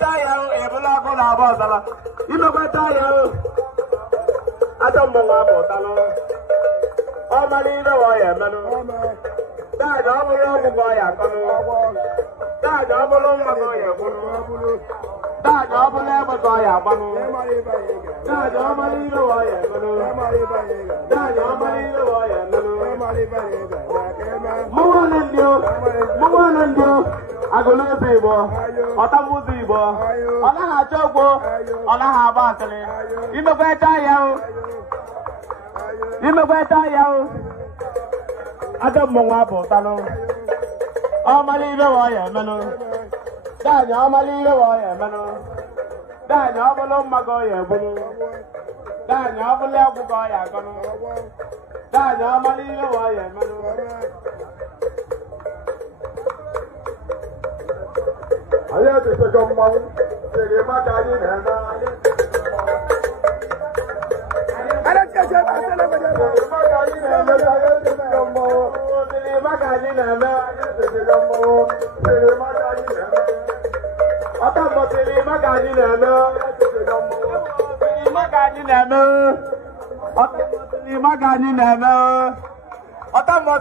ya ebula ọkụ na-agba ọzara imekweta ya ajọ mmọnwụ apụtalụ ọmara ire wa ya emenụ daja ọ bụrụ ọgwụgwọ ya akọnụ daja ọ bụrụ mmanụ ya egbunụ daja ọ bụrụ egbe ka ọ ya agbanụ daja ọmara ire wa ya emenụ daja ọmara ire wa ya emenụ mụnwa na ndị agụlụ ebe Igbo ọtamụzụ Igbo ọ naghị achọ okwu ọ naghị agba asịrị imekweta ya o ajọ mmọnwụ apụtalụ ọmara ire wa ya emenụ daanya ọmara ire wa ya emenụ daanya ọbụlụ mma ka ọ ya egbunụ daanya ọbụlụ egwu ka ọ ya agọnụ daanya ọmara ire wa ya emenụ anyị etechego mmanwụ siri maka anyị na-eme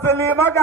Silima